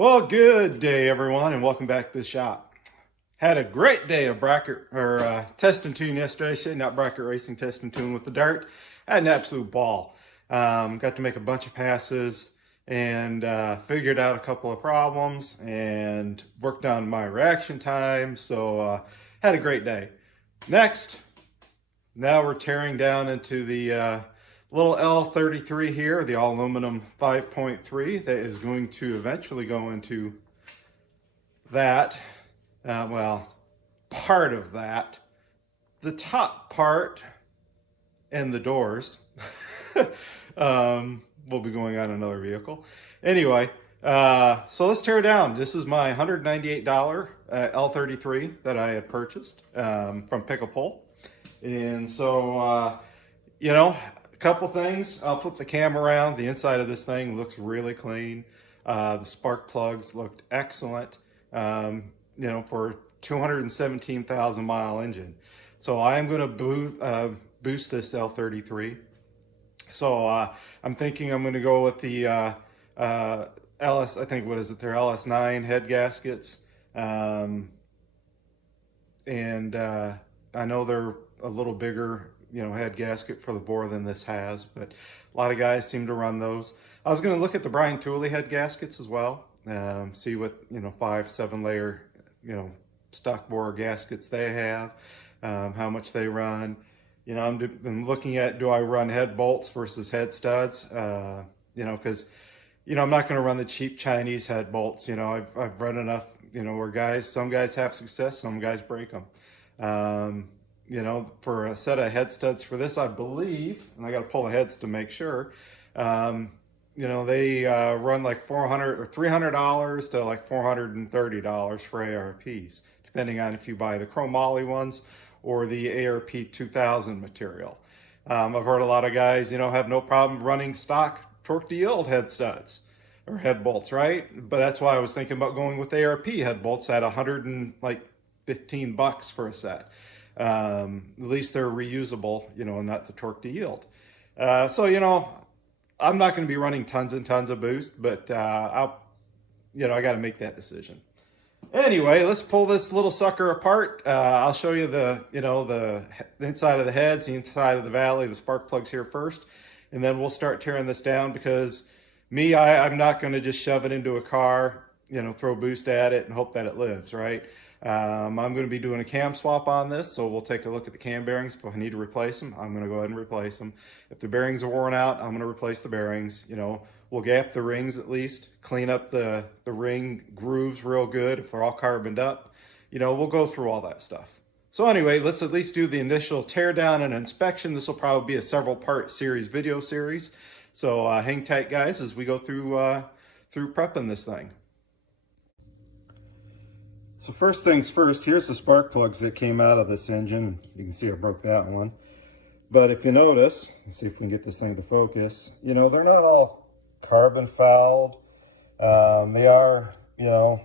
Well, good day, everyone, and welcome back to the shop. Had a great day of bracket or test and tune yesterday. Not bracket racing, test and tune with the dart. Had an absolute ball. Got to make a bunch of passes and figured out a couple of problems and worked on my reaction time. So had a great day. Next, now we're tearing down into the little L33 here, the all aluminum 5.3 that is going to eventually go into that, well, part of that, the top part and the doors will be going on another vehicle. Anyway, so let's tear it down. This is my $198 L33 that I had purchased from Pick a Pole. And so, you know, couple things. I'll flip the camera around. The inside of this thing looks really clean. The spark plugs looked excellent, you know, for 217,000 mile engine. So I am going to boost this L33. So I'm thinking I'm going to go with the LS, I think, what is it? They're LS9 head gaskets. And I know they're a little bigger, you know, head gasket for the bore than this has, but a lot of guys seem to run those. I was going to look at the Brian Tooley head gaskets as well, see what, you know, 5-7 layer, you know, stock bore gaskets they have, how much they run. You know, I'm looking at, do I run head bolts versus head studs? You know, because, you know, I'm not going to run the cheap Chinese head bolts. You know, I've run enough, you know, where some guys have success, some guys break them. You know, for a set of head studs for this, I believe, and I got to pull the heads to make sure, you know, they run like $400 or $300 to like $430 for ARPs, depending on if you buy the chromoly ones or the ARP 2000 material. I've heard a lot of guys, you know, have no problem running stock torque to yield head studs or head bolts, right? But that's why I was thinking about going with ARP head bolts at $115 for a set. At least they're reusable, you know, and not the torque to yield. So, you know, I'm not going to be running tons and tons of boost, but you know, I got to make that decision. Anyway, let's pull this little sucker apart. I'll show you the, you know, the inside of the heads, the inside of the valley, the spark plugs here first, and then we'll start tearing this down because I'm not going to just shove it into a car, you know, throw boost at it and hope that it lives, right? I'm going to be doing a cam swap on this, so we'll take a look at the cam bearings. If I need to replace them, I'm going to go ahead and replace them. If the bearings are worn out, I'm going to replace the bearings. You know, we'll gap the rings at least, clean up the ring grooves real good if they're all carboned up. You know, we'll go through all that stuff. So anyway, let's at least do the initial tear down and inspection. This will probably be a several part video series. So hang tight, guys, as we go through prepping this thing. So first things first, here's the spark plugs that came out of this engine. You can see I broke that one. But if you notice, let's see if we can get this thing to focus, you know, they're not all carbon fouled. They are, you know,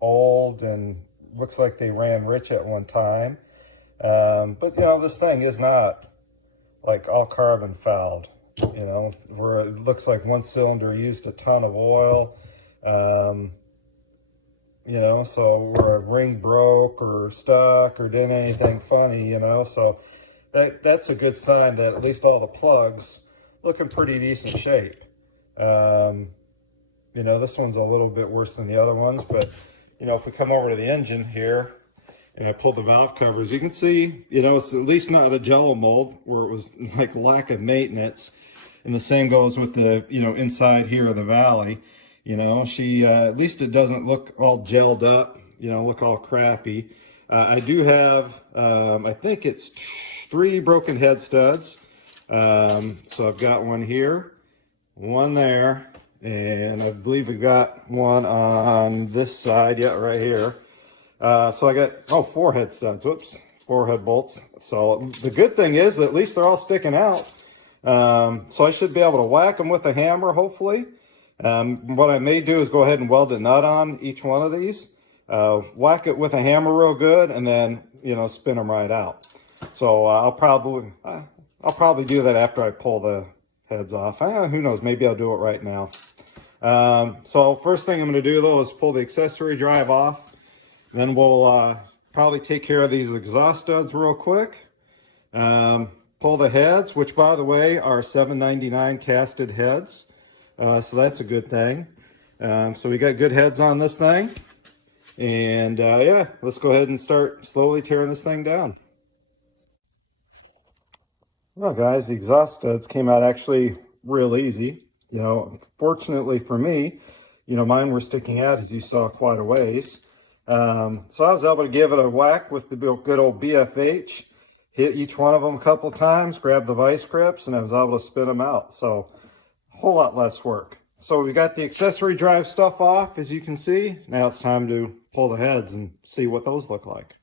old and looks like they ran rich at one time. But, you know, this thing is not like all carbon fouled, you know, where it looks like one cylinder used a ton of oil. You know, so where a ring broke or stuck or did anything funny, you know, so that's a good sign that at least all the plugs look in pretty decent shape. You know, this one's a little bit worse than the other ones, but, you know, if we come over to the engine here and I pull the valve covers, you can see, you know, it's at least not a jello mold where it was like lack of maintenance. And the same goes with the, you know, inside here of the valley. You know, at least it doesn't look all gelled up, you know, look all crappy. I do have, I think it's 3 broken head studs. So I've got one here, one there, and I believe we got one on this side, yeah, right here. So I got, 4 head studs, whoops, 4 head bolts. So the good thing is that at least they're all sticking out. So I should be able to whack them with a hammer, hopefully. What I may do is go ahead and weld a nut on each one of these, whack it with a hammer real good, and then, you know, spin them right out. So I'll probably do that after I pull the heads off. Who knows, maybe I'll do it right now. So first thing I'm going to do though is pull the accessory drive off. Then we'll probably take care of these exhaust studs real quick. Pull the heads, which by the way are $7.99 casted heads. So that's a good thing. So we got good heads on this thing. And yeah, let's go ahead and start slowly tearing this thing down. Well guys, the exhaust studs came out actually real easy. You know, fortunately for me, you know, mine were sticking out as you saw quite a ways. So I was able to give it a whack with the good old BFH, hit each one of them a couple times, grab the vice grips, and I was able to spin them out. So a whole lot less work. So we got the accessory drive stuff off, as you can see. Now it's time to pull the heads and see what those look like.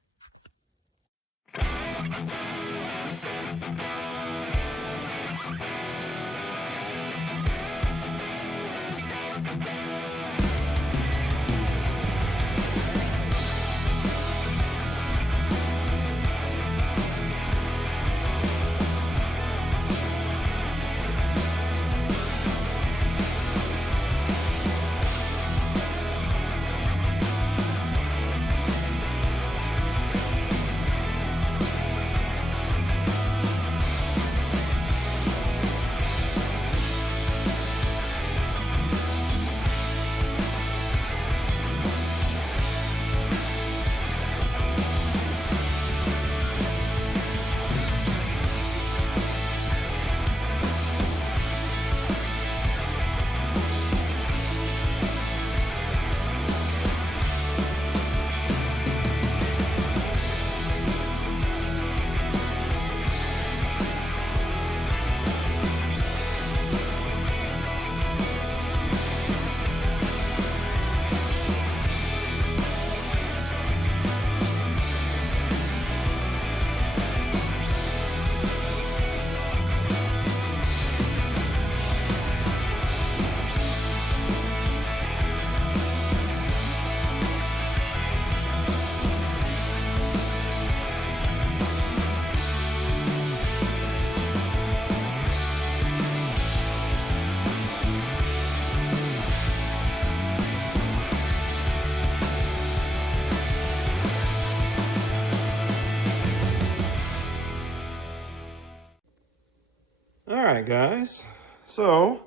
Alright guys, so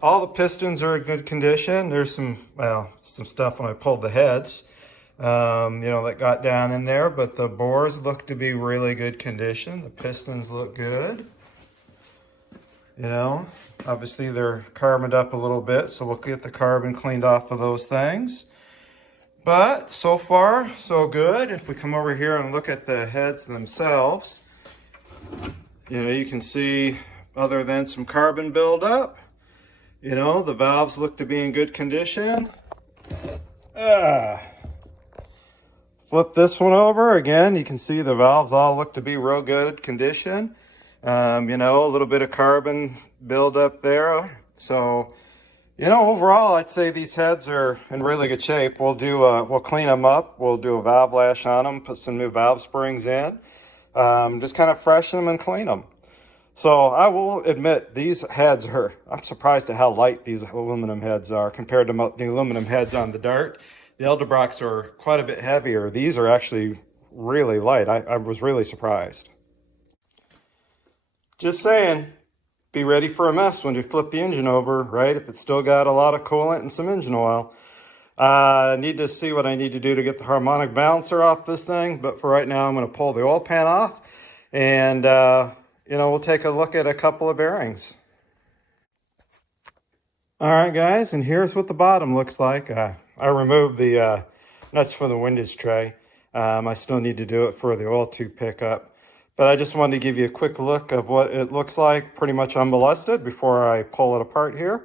all the pistons are in good condition. There's some stuff when I pulled the heads, you know, that got down in there, but the bores look to be really good condition. The pistons look good. You know, obviously they're carboned up a little bit, so we'll get the carbon cleaned off of those things. But so far, so good. If we come over here and look at the heads themselves, you know, you can see other than some carbon buildup, you know, the valves look to be in good condition. Flip this one over again. You can see the valves all look to be real good condition. You know, a little bit of carbon buildup there. So, you know, overall, I'd say these heads are in really good shape. We'll do, we'll clean them up. We'll do a valve lash on them, put some new valve springs in, just kind of freshen them and clean them. So I will admit these heads are, I'm surprised at how light these aluminum heads are compared to the aluminum heads on the Dart. The Edelbrocks are quite a bit heavier. These are actually really light. I was really surprised. Just saying, be ready for a mess when you flip the engine over, right? If it's still got a lot of coolant and some engine oil. I need to see what I need to do to get the harmonic balancer off this thing. But for right now, I'm going to pull the oil pan off and you know, we'll take a look at a couple of bearings. All right, guys, and here's what the bottom looks like. I removed the nuts for the windage tray. I still need to do it for the oil tube pickup. But I just wanted to give you a quick look of what it looks like, pretty much unmolested, before I pull it apart here.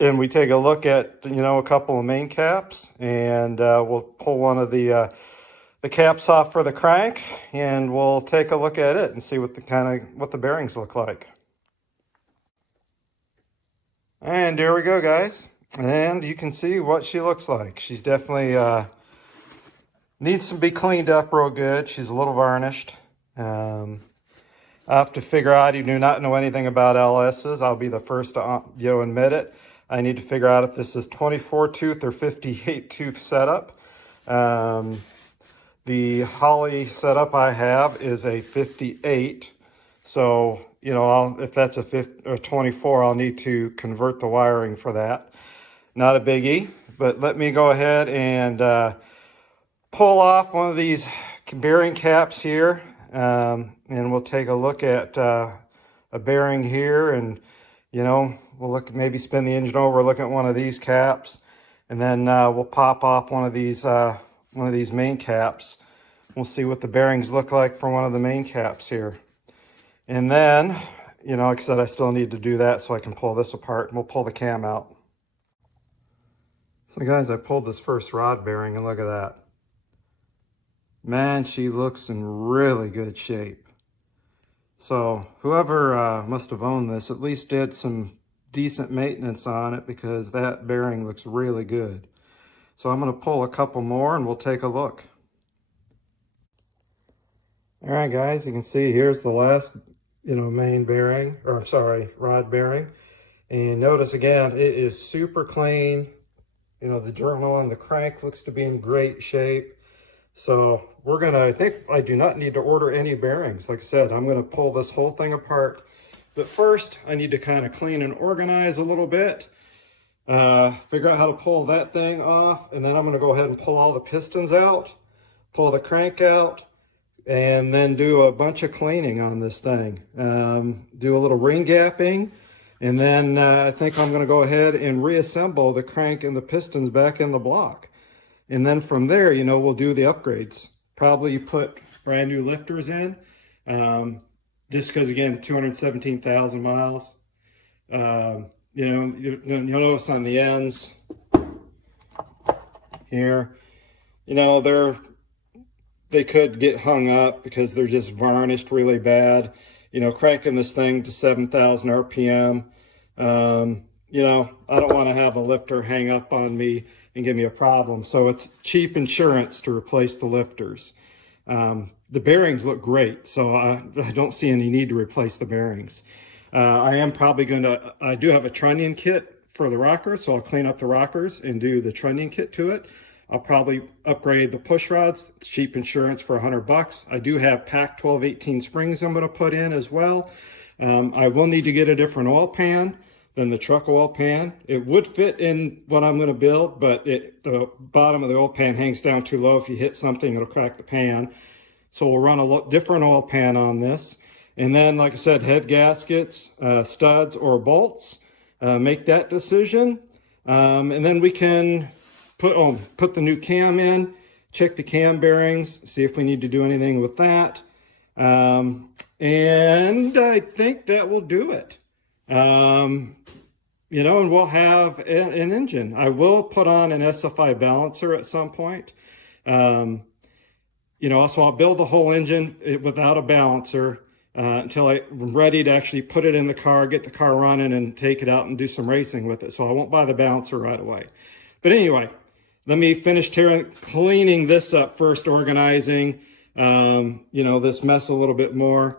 And we take a look at, you know, a couple of main caps, and we'll pull one of the caps off for the crank, and we'll take a look at it and see what the bearings look like. And there we go, guys. And you can see what she looks like. She's definitely needs to be cleaned up real good. She's a little varnished. I have to figure out, you do not know anything about LSs. I'll be the first to admit it. I need to figure out if this is 24 tooth or 58 tooth setup. The Holley setup I have is a 58. So, you know, if that's a 24, I'll need to convert the wiring for that. Not a biggie, but let me go ahead and pull off one of these bearing caps here. And we'll take a look at a bearing here, and, you know, we'll look, maybe spin the engine over, look at one of these caps, and then we'll pop off one of these main caps. We'll see what the bearings look like for one of the main caps here. And then, you know, like I said, I still need to do that so I can pull this apart, and we'll pull the cam out. So guys, I pulled this first rod bearing, and look at that. Man, she looks in really good shape. So whoever must have owned this at least did some decent maintenance on it, because that bearing looks really good. So I'm going to pull a couple more and we'll take a look. All right, guys, you can see here's the last, you know, main bearing, or sorry, rod bearing. And notice again, it is super clean. You know, the journal on the crank looks to be in great shape. So we're gonna, I think I do not need to order any bearings. Like I said, I'm gonna pull this whole thing apart. But first, I need to kind of clean and organize a little bit. Figure out how to pull that thing off. And then I'm gonna go ahead and pull all the pistons out, pull the crank out, and then do a bunch of cleaning on this thing. Do a little ring gapping. And then I think I'm gonna go ahead and reassemble the crank and the pistons back in the block. And then from there, you know, we'll do the upgrades. Probably put brand new lifters in, just because, again, 217,000 miles. You know, you'll notice on the ends here, you know, they could get hung up because they're just varnished really bad. You know, cranking this thing to 7,000 RPM. You know, I don't want to have a lifter hang up on me and give me a problem. So it's cheap insurance to replace the lifters. The bearings look great, so I don't see any need to replace the bearings. I am probably going to, I do have a trunnion kit for the rockers, so I'll clean up the rockers and do the trunnion kit to it. I'll probably upgrade the push rods. It's cheap insurance for $100. I do have pack 1218 springs I'm going to put in as well. I will need to get a different oil pan than the truck oil pan. It would fit in what I'm going to build, but the bottom of the oil pan hangs down too low. If you hit something, it'll crack the pan. So we'll run a different oil pan on this. And then, like I said, head gaskets, studs or bolts, make that decision. And then we can put the new cam in, check the cam bearings, see if we need to do anything with that. And I think that will do it. You know, and we'll have an engine. I will put on an SFI balancer at some point. You know, so I'll build the whole engine without a balancer until I'm ready to actually put it in the car, get the car running, and take it out and do some racing with it. So I won't buy the balancer right away. But anyway, let me finish cleaning this up first, organizing, you know, this mess a little bit more.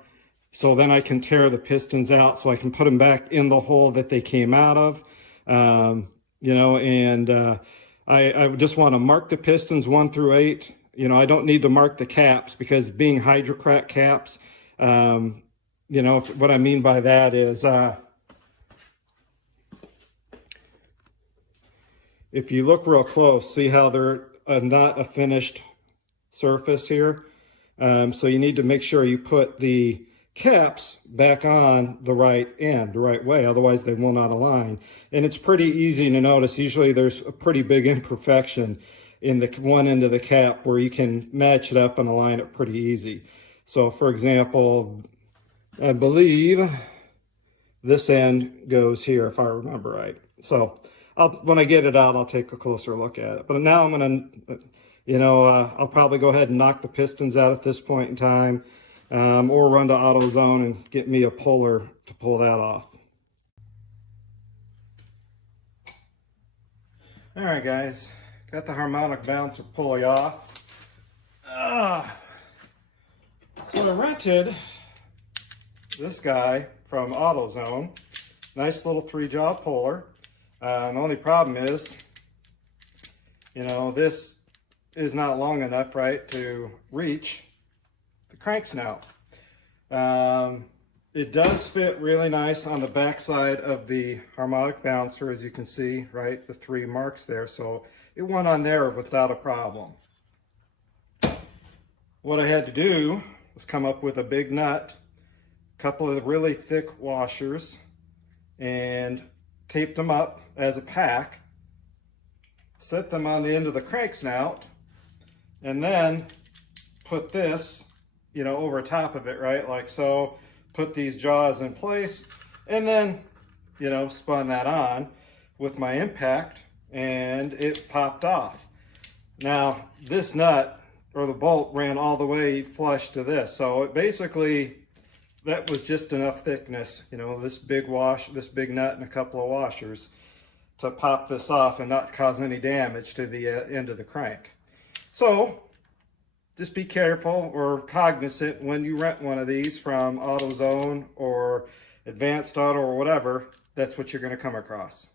So then I can tear the pistons out so I can put them back in the hole that they came out of. You know, and I just want to mark the pistons 1 through 8. You know, I don't need to mark the caps because being hydrocrack caps, you know, what I mean by that is if you look real close, see how they're not a finished surface here. So you need to make sure you put the caps back on the right end, the right way, otherwise they will not align. And it's pretty easy to notice. Usually there's a pretty big imperfection in the one end of the cap where you can match it up and align it pretty easy. So for example, I believe this end goes here if I remember right. So when I get it out, I'll take a closer look at it. But now I'm gonna, you know, I'll probably go ahead and knock the pistons out at this point in time, or run to AutoZone and get me a puller to pull that off. All right, guys, got the harmonic balancer pulley off. So I rented this guy from AutoZone. Nice little 3-jaw puller. The only problem is, you know, this is not long enough, right, to reach the crank snout. It does fit really nice on the back side of the harmonic bouncer, as you can see, right, the 3 marks there. So it went on there without a problem. What I had to do was come up with a big nut, a couple of really thick washers, and taped them up as a pack, set them on the end of the crank snout, and then put this, you know, over top of it, right, like so. Put these jaws in place, and then, you know, spun that on with my impact, and it popped off. Now, this nut, or the bolt, ran all the way flush to this, so it basically, that was just enough thickness, you know, this big nut and a couple of washers to pop this off and not cause any damage to the end of the crank. So just be careful or cognizant when you rent one of these from AutoZone or Advanced Auto or whatever. That's what you're going to come across.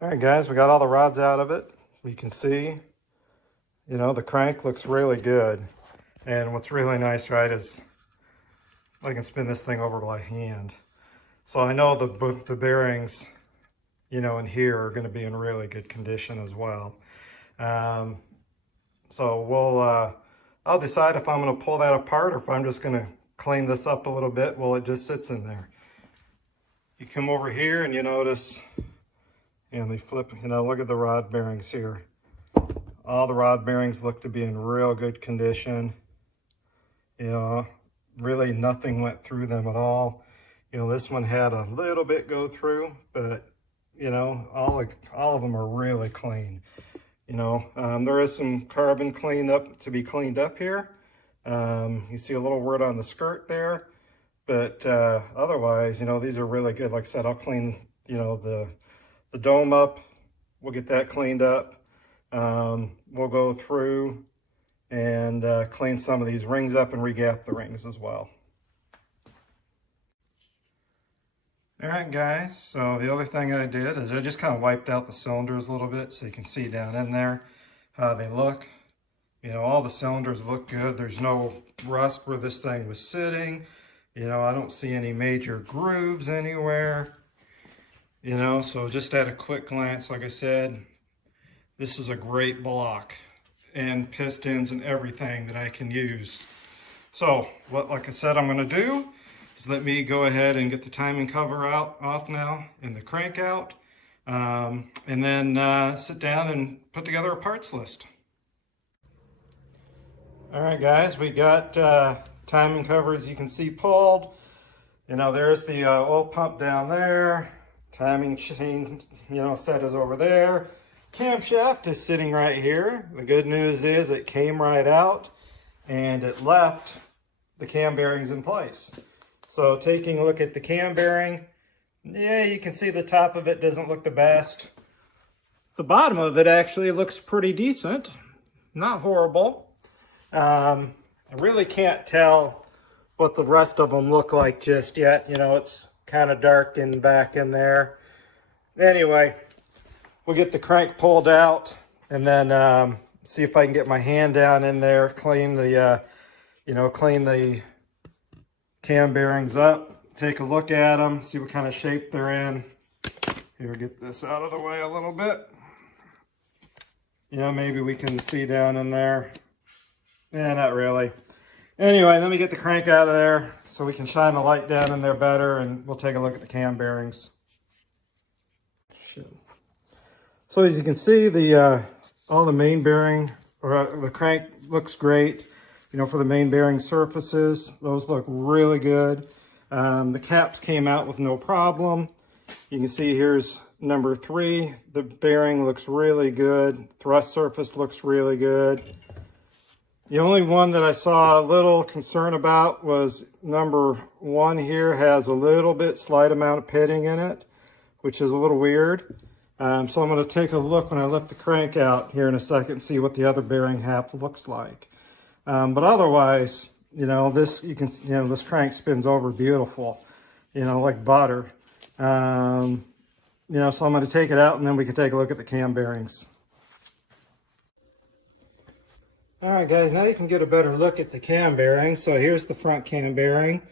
All right, guys, we got all the rods out of it. You can see, you know, the crank looks really good. And what's really nice, right, is I can spin this thing over by hand. So I know the bearings, you know, in here are going to be in really good condition as well. So I'll decide if I'm going to pull that apart or if I'm just going to clean this up a little bit while it just sits in there. You come over here and you notice, and they flip, you know, look at the rod bearings here. All the rod bearings look to be in real good condition. You know, really nothing went through them at all. You know, this one had a little bit go through, but you know, all of them are really clean. You know, there is some carbon to be cleaned up here. You see a little word on the skirt there, but otherwise, you know, these are really good. Like I said, I'll clean, you know, the dome up. We'll get that cleaned up. We'll go through and clean some of these rings up and regap the rings as well. All right, guys, so the other thing I did is I just kind of wiped out the cylinders a little bit so you can see down in there how they look. You know, all the cylinders look good. There's no rust where this thing was sitting. You know, I don't see any major grooves anywhere. You know, so just at a quick glance, like I said, this is a great block and pistons and everything that I can use. So what, like I said, I'm going to do is let me go ahead and get the timing cover off now and the crank out, and then sit down and put together a parts list. All right, guys, we got timing cover, as you can see, pulled. You know, there's the oil pump down there. Timing chain, you know, set is over there. Camshaft is sitting right here. The good news is it came right out and it left the cam bearings in place. So taking a look at the cam bearing, yeah, you can see the top of it doesn't look the best. The bottom of it actually looks pretty decent, not horrible. I really can't tell what the rest of them look like just yet. You know, it's kind of dark in back in there. Anyway, we'll get the crank pulled out and then see if I can get my hand down in there, clean the, clean the cam bearings up, take a look at them, see what kind of shape they're in. Here, get this out of the way a little bit. You know, maybe we can see down in there. Yeah, not really. Anyway, let me get the crank out of there so we can shine the light down in there better, and we'll take a look at the cam bearings. So as you can see, the all the main bearing, or the crank looks great. You know, for the main bearing surfaces, those look really good. The caps came out with no problem. You can see here's number 3. The bearing looks really good. Thrust surface looks really good. The only one that I saw a little concern about was number 1 here has a little bit slight amount of pitting in it, which is a little weird. So I'm going to take a look when I lift the crank out here in a second and see what the other bearing half looks like. But otherwise, you know, this crank spins over beautiful, you know, like butter. You know, so I'm going to take it out and then we can take a look at the cam bearings. All right, guys, now you can get a better look at the cam bearing. So here's the front cam bearing.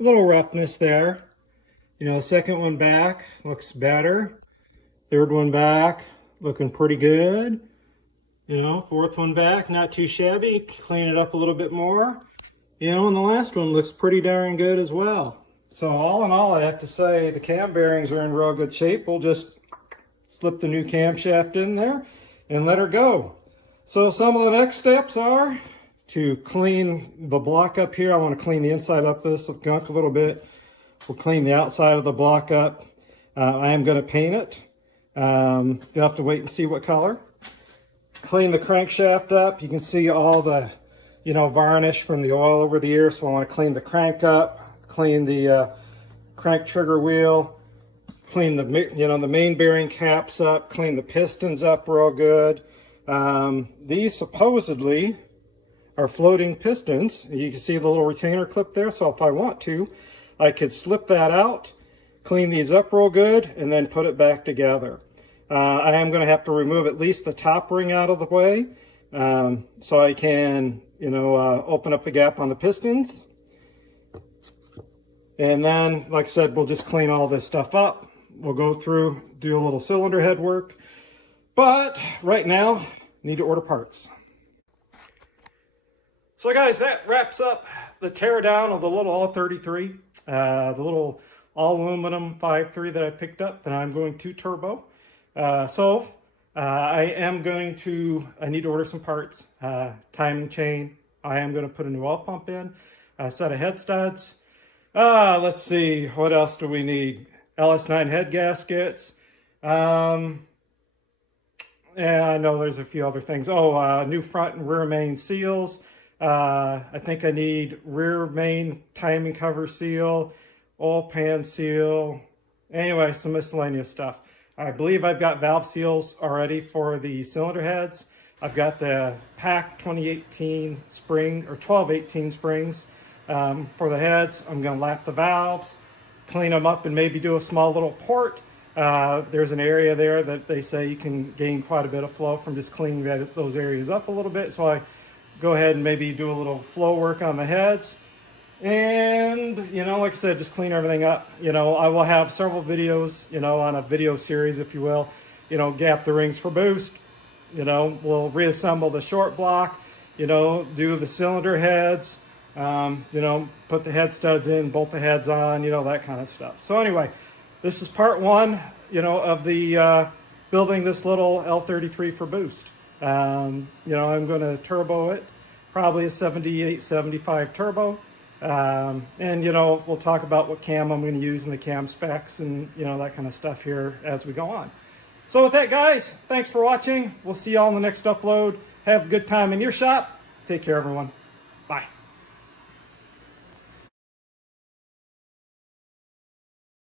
A little roughness there. You know, the second one back looks better. Third one back, looking pretty good. You know, fourth one back, not too shabby. Clean it up a little bit more. You know, and the last one looks pretty darn good as well. So all in all, I have to say the cam bearings are in real good shape. We'll just slip the new camshaft in there and let her go. So some of the next steps are to clean the block up here. I want to clean the inside up this gunk a little bit. We'll clean the outside of the block up. I am going to paint it. You'll have to wait and see what color. Clean the crankshaft up. You can see all the, you know, varnish from the oil over the years. So I want to clean the crank up, clean the crank trigger wheel, clean the, you know, the main bearing caps up, clean the pistons up real good. These supposedly are floating pistons. You can see the little retainer clip there. So if I want to, I could slip that out, clean these up real good, and then put it back together. I am going to have to remove at least the top ring out of the way, so I can, you know, open up the gap on the pistons. And then, like I said, we'll just clean all this stuff up. We'll go through, do a little cylinder head work. But right now, need to order parts. So guys, that wraps up the teardown of the little L33, the little all aluminum 5.3 that I picked up that I'm going to turbo. I need to order some parts, timing chain. I am going to put a new oil pump in, a set of head studs. Let's see, what else do we need? LS9 head gaskets. And I know there's a few other things. New front and rear main seals. I think I need rear main timing cover seal, oil pan seal. Anyway, some miscellaneous stuff. I believe I've got valve seals already for the cylinder heads. I've got the PAC 2018 spring, or 1218 springs for the heads. I'm going to lap the valves, clean them up, and maybe do a small little port. There's an area there that they say you can gain quite a bit of flow from just cleaning those areas up a little bit. So I go ahead and maybe do a little flow work on the heads. And, you know, like I said, just clean everything up. You know, I will have several videos, you know, on a video series, if you will, you know, gap the rings for boost. You know, we'll reassemble the short block, you know, do the cylinder heads, you know, put the head studs in, bolt the heads on, you know, that kind of stuff. So anyway, this is part one, you know, of the building this little L33 for boost. You know, I'm going to turbo it, probably a 78, 75 turbo. And, you know, we'll talk about what cam I'm going to use in the cam specs and, you know, that kind of stuff here as we go on. So with that, guys, thanks for watching. We'll see y'all in the next upload. Have a good time in your shop. Take care, everyone. Bye.